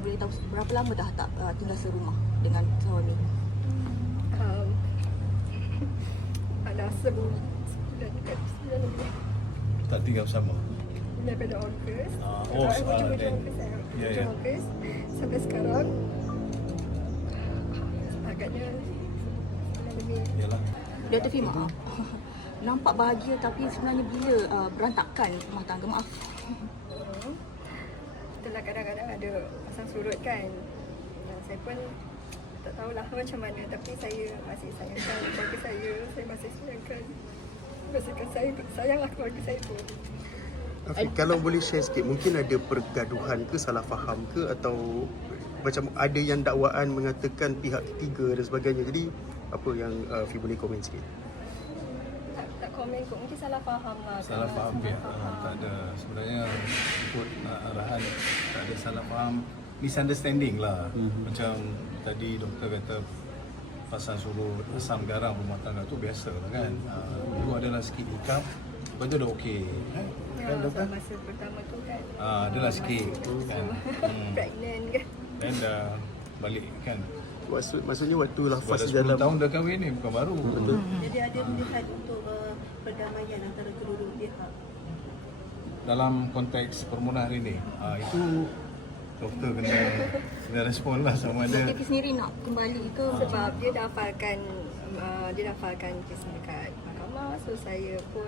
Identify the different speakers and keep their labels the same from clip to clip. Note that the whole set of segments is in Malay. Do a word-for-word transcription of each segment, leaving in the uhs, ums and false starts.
Speaker 1: boleh tahu berapa lama dah tak uh, tinggal serumah dengan suami?
Speaker 2: Um, ada sebulan, sebulan dekat sebulan lebih.
Speaker 3: Tak tinggal bersama.
Speaker 2: Daripada Ogos,
Speaker 3: Ah, oh,
Speaker 2: daripada
Speaker 3: ah,
Speaker 2: hujung-hujung
Speaker 3: then-
Speaker 2: Ogos, eh,
Speaker 3: ya,
Speaker 2: hujung
Speaker 3: ya.
Speaker 2: Ogos sampai sekarang. Agaknya sebulan lebih.
Speaker 3: Yalah.
Speaker 1: Doktor Fi, maaf. Nampak bahagia tapi sebenarnya bila uh, berantakan rumah tangga? Maaf.
Speaker 2: Hmm. Itulah kadang-kadang ada pasang surut kan. Dan saya pun tak tahulah macam mana, tapi saya masih sayangkan keluarga saya. Saya masih sayangkan Maksudkan saya sayanglah keluarga saya tu.
Speaker 4: Afiq, kalau boleh share sikit, mungkin ada pergaduhan ke, salah faham ke, atau macam ada yang dakwaan mengatakan pihak ketiga dan sebagainya. Jadi apa yang uh, Fi boleh komen sikit?
Speaker 2: Tak, tak komen kot, mungkin salah faham lah.
Speaker 3: Salah
Speaker 2: kan.
Speaker 3: faham
Speaker 2: Salah
Speaker 3: dia.
Speaker 2: faham.
Speaker 3: Ah, tak ada. Sebenarnya ikut uh, arahan, tak ada salah faham. Misunderstanding lah. Mm-hmm. Macam tadi doktor kata pasal surut, asam garam rumah tangga tu biasa lah kan. Uh, dulu adalah sikit hikap, lepas tu dah okey. Eh?
Speaker 2: Ya,
Speaker 3: Kan doktor?
Speaker 2: masa pertama tu kan.
Speaker 3: Ah, adalah sikit
Speaker 2: Masa
Speaker 3: kan.
Speaker 2: masa
Speaker 3: Hmm.
Speaker 2: pregnant kan.
Speaker 3: Dan dah balik kan.
Speaker 4: Maksud, maksudnya waktu
Speaker 3: Sebab
Speaker 4: lafaz
Speaker 3: dah
Speaker 4: di
Speaker 3: sepuluh
Speaker 4: dalam
Speaker 3: tahun dah kahwin ni, bukan baru.
Speaker 4: Betul.
Speaker 5: Jadi ada melihat untuk uh, perdamaian antara kedua-dua pihak.
Speaker 3: Dalam konteks permohonan hari ni, ah, itu doktor kena kena respon lah sama ada.
Speaker 1: Doktor Fi sendiri nak kembali ke?
Speaker 2: Sebab dia dah hafalkan uh, dia dah hafalkan kes ni dekat mahkamah, so saya pun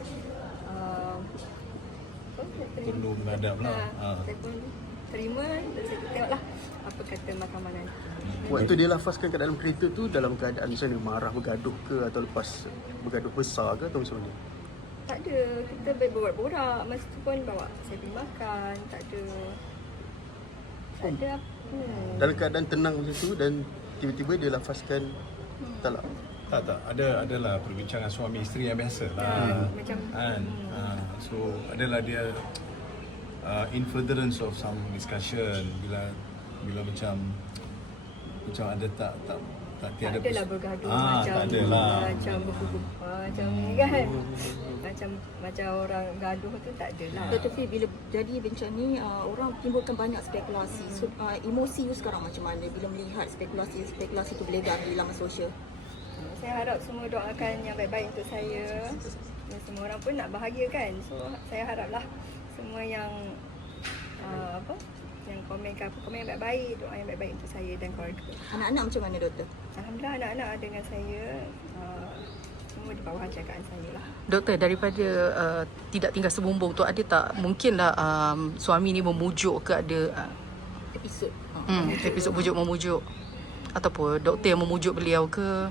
Speaker 2: uh, apa, terima.
Speaker 3: Perlu menghadap lah.
Speaker 2: Ha,
Speaker 3: Ah.
Speaker 2: Saya pun terima dan saya tengoklah apa kata mahkamah nanti.
Speaker 4: waktu dia lafazkan kat dalam kereta tu dalam keadaan macam mana, marah, bergaduh ke, atau lepas bergaduh besar ke, atau macam mana?
Speaker 2: Tak ada, kita berborak-borak. Masa tu pun bawa saya pergi makan, tak ada tak ada apa.
Speaker 4: Dalam keadaan tenang macam tu dan tiba-tiba dia lafazkan talak.
Speaker 3: Tak tak, ada adalah perbincangan suami isteri yang biasa lah.
Speaker 2: Ya, macam
Speaker 3: kan.
Speaker 2: hmm.
Speaker 3: Ah, so adalah dia uh, in furtherance of some discussion bila bila macam macam ada tak tak tak
Speaker 2: Tak
Speaker 3: tiada
Speaker 2: adalah
Speaker 3: pers-
Speaker 2: bergaduh
Speaker 3: ah,
Speaker 2: macam
Speaker 3: tak adalah.
Speaker 2: macam berkumpul macam ni kan. Macam macam orang gaduh tu tak adalah.
Speaker 1: Doktor Fi, bila jadi macam ni, uh, orang timbulkan banyak spekulasi. So, uh, emosi you sekarang macam mana bila melihat spekulasi-spekulasi tu beredar di laman sosial?
Speaker 2: Saya harap semua doakan yang baik-baik untuk saya. Dan semua orang pun nak bahagia kan. So saya haraplah semua yang uh, apa yang komen ke apa, komen yang baik-baik, doa yang baik-baik untuk saya dan keluarga.
Speaker 1: Anak-anak macam mana, doktor?
Speaker 2: Alhamdulillah anak-anak dengan saya uh, semua di bawah jagaan saya lah.
Speaker 6: Doktor, daripada uh, tidak tinggal sebumbung tu, ada tak mungkinlah um, suami ni memujuk ke, ada uh,
Speaker 1: Episod.
Speaker 6: hmm, episod pujuk memujuk, ataupun doktor yang memujuk beliau ke?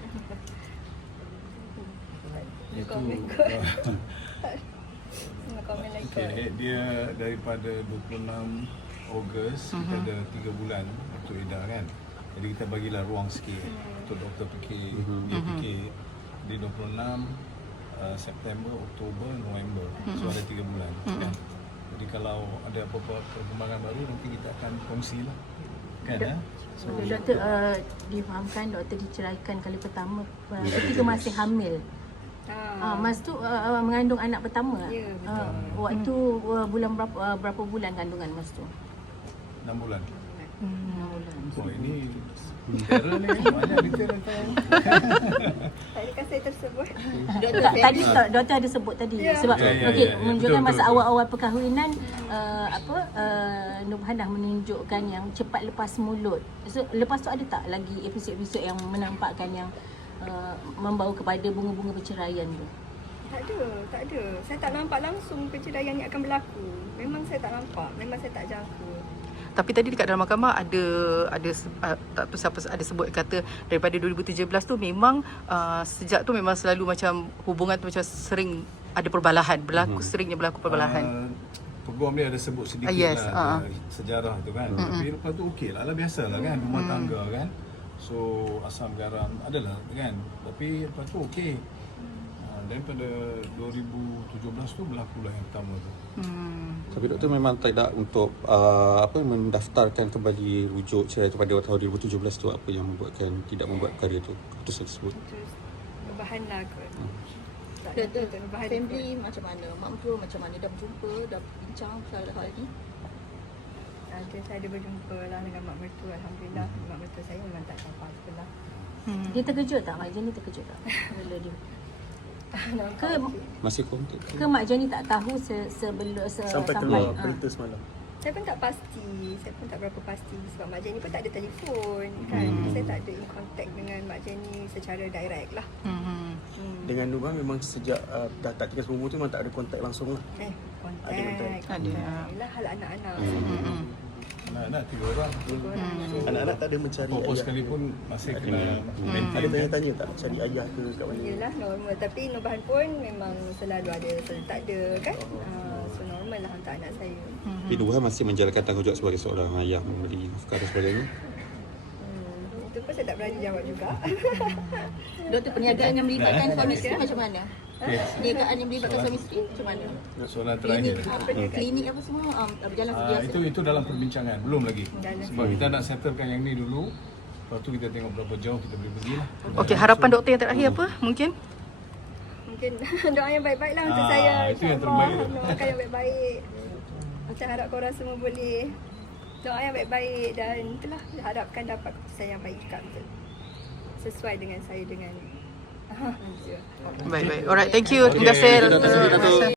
Speaker 3: Itu
Speaker 2: Komen kot. Semua komen lagi kot.
Speaker 3: okay, dia daripada dua puluh enam Ogos uh-huh. kita ada tiga bulan untuk iddah kan. Jadi kita bagilah ruang sikit
Speaker 2: Hmm.
Speaker 3: untuk doktor fikir,
Speaker 4: Mhm.
Speaker 3: dia fikir di dua puluh enam uh, September, Oktober, November. So ada tiga bulan kan. Jadi kalau ada apa-apa perkembangan baru nanti kita akan kongsi lah. Kan eh? So
Speaker 7: Doktor, uh, difahamkan doktor diceraikan kali pertama uh, ketika masih hamil.
Speaker 2: Ah,
Speaker 7: Uh, Mas tu uh, uh, mengandung anak pertama.
Speaker 2: Ya, betul.
Speaker 7: Uh, waktu uh, bulan berapa uh, berapa bulan kandungan Mas tu?
Speaker 3: enam bulan.
Speaker 7: enam bulan.
Speaker 3: Oh ini detail ni, banyak detail yang tahu.
Speaker 2: Tadi kan saya tersebut.
Speaker 7: Tak, tadi tak, doktor ada sebut tadi
Speaker 2: Ya.
Speaker 7: sebab
Speaker 3: Ya, ya,
Speaker 7: okey
Speaker 3: ya, ya.
Speaker 7: menunjukkan
Speaker 3: Betul,
Speaker 7: masa
Speaker 3: betul,
Speaker 7: awal-awal perkahwinan uh, apa uh, Nurhanah menunjukkan yang cepat lepas mulut. So lepas tu ada tak lagi episod-episod yang menampakkan yang uh, membawa kepada bunga-bunga perceraian tu?
Speaker 2: Tak ada, tak ada. Saya tak nampak langsung perceraian yang akan berlaku. Memang saya tak nampak, memang saya tak jangka.
Speaker 6: Tapi tadi dekat dalam mahkamah ada ada uh, tak tahu siapa ada sebut kata daripada dua ribu tujuh belas tu memang uh, sejak tu memang selalu macam hubungan tu macam sering ada perbalahan, berlaku
Speaker 3: Mhm.
Speaker 6: seringnya berlaku perbalahan.
Speaker 3: Uh, peguam dia ada sebut sedikit
Speaker 6: Ah, yes,
Speaker 3: lah
Speaker 6: ah.
Speaker 3: uh. sejarah tu kan. Mm-hmm. Tapi lepas tu okey lah, lah biasa lah kan, rumah tangga kan. So asam garam adalah kan. Tapi lepas tu okey. Uh, daripada dua ribu tujuh belas tu berlaku lah yang pertama tu.
Speaker 6: Hmm.
Speaker 8: Tapi doktor memang tidak untuk uh, apa mendaftarkan kembali rujuk cerai tu pada tahun dua ribu tujuh belas tu, apa yang membuatkan tidak membuat perkara itu keputusan tersebut?
Speaker 2: Terus berbahan lah kot. Tak ada
Speaker 1: Doktor,
Speaker 2: betul berbahan
Speaker 1: family macam mana? Mak mentua macam mana? Dah berjumpa, dah bincang pasal hal ni?
Speaker 2: ada, saya ada berjumpa lah dengan mak mertua. Alhamdulillah, mak mertua saya memang tak apa-apa lah.
Speaker 6: Hmm.
Speaker 7: Dia terkejut tak? Mak Jenny terkejut tak? Bila dia
Speaker 2: Nampak
Speaker 7: Ke-
Speaker 2: sikit.
Speaker 8: Masih kontak.
Speaker 7: ke Mak Jenny tak tahu se, sebelum se,
Speaker 4: Sampai
Speaker 7: sampai
Speaker 4: keluar
Speaker 7: ah.
Speaker 4: berita semalam.
Speaker 2: Saya pun tak pasti, saya pun tak berapa pasti sebab Mak Jenny pun tak ada telefon kan.
Speaker 8: Hmm.
Speaker 2: Saya tak ada in contact dengan Mak Jenny secara direct lah.
Speaker 6: Hmm.
Speaker 2: Hmm.
Speaker 4: Dengan Nubah memang sejak uh, dah tak tinggal seumur tu memang tak ada kontak langsung lah.
Speaker 2: Eh, kontak.
Speaker 4: Ada kontak?
Speaker 6: Ada.
Speaker 2: Yalah, hal anak-anak.
Speaker 6: Hmm.
Speaker 3: Anak-anak tiga orang.
Speaker 2: Tiga orang.
Speaker 3: So,
Speaker 4: Anak-anak tak ada mencari
Speaker 3: apa-apa
Speaker 4: ayah.
Speaker 3: sekalipun masih
Speaker 4: Ada.
Speaker 3: kena
Speaker 6: Hmm.
Speaker 3: maintain.
Speaker 4: Ada tanya-tanya tak cari ayah ke kat mana?
Speaker 2: Yelah, normal. Tapi Nubahan pun memang selalu ada, selalu tak ada kan. Uh, so normal lah untuk anak saya.
Speaker 8: Tapi Nubahan masih menjalankan tanggungjawab sebagai seorang ayah, memberi nafkah dan sebagainya.
Speaker 2: Hmm, itu pun saya tak berani jawab juga.
Speaker 1: Doktor, perniagaan yang melibatkan suami isteri
Speaker 2: Okey.
Speaker 1: macam mana?
Speaker 3: Okay.
Speaker 1: Perniagaan yang melibatkan suami isteri macam mana?
Speaker 3: Soalan
Speaker 1: Klinik,
Speaker 3: terakhir.
Speaker 1: apa, klinik apa semua um, berjalan
Speaker 3: Ah,
Speaker 1: biasa?
Speaker 3: itu itu dalam perbincangan, belum lagi.
Speaker 2: Dalam.
Speaker 3: Sebab kita nak settlekan yang ni dulu. Lepas tu kita tengok berapa jauh kita boleh pergi lah.
Speaker 6: Okey, harapan doktor yang terakhir apa? Mungkin?
Speaker 2: Mungkin doa yang baik-baik lah untuk
Speaker 3: Ah,
Speaker 2: saya.
Speaker 3: itu yang
Speaker 2: InsyaAllah.
Speaker 3: terbaik.
Speaker 2: Doakan yang baik-baik. Macam harap korang semua boleh doa yang baik-baik dan itulah harapkan dapat keputusan yang baik juga betul. Sesuai dengan saya dengan
Speaker 6: Baik-baik. Alright, thank you. Terima kasih.
Speaker 3: Okay, terima kasih.
Speaker 6: Terima kasih.